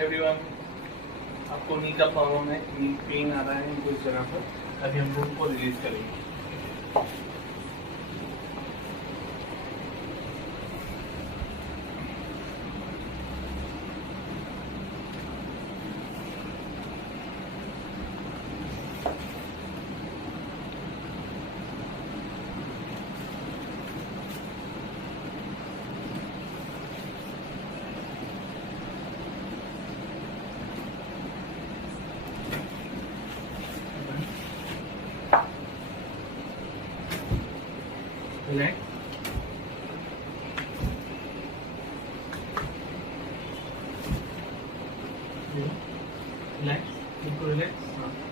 एवरीवन, आपको नी का प्रॉब्लम है, नी पेन आ रहा है कुछ जगह पर, अभी हम लोग को रिलीज करेंगे। Relax. Relax. बिल्कुल relax. हाँ.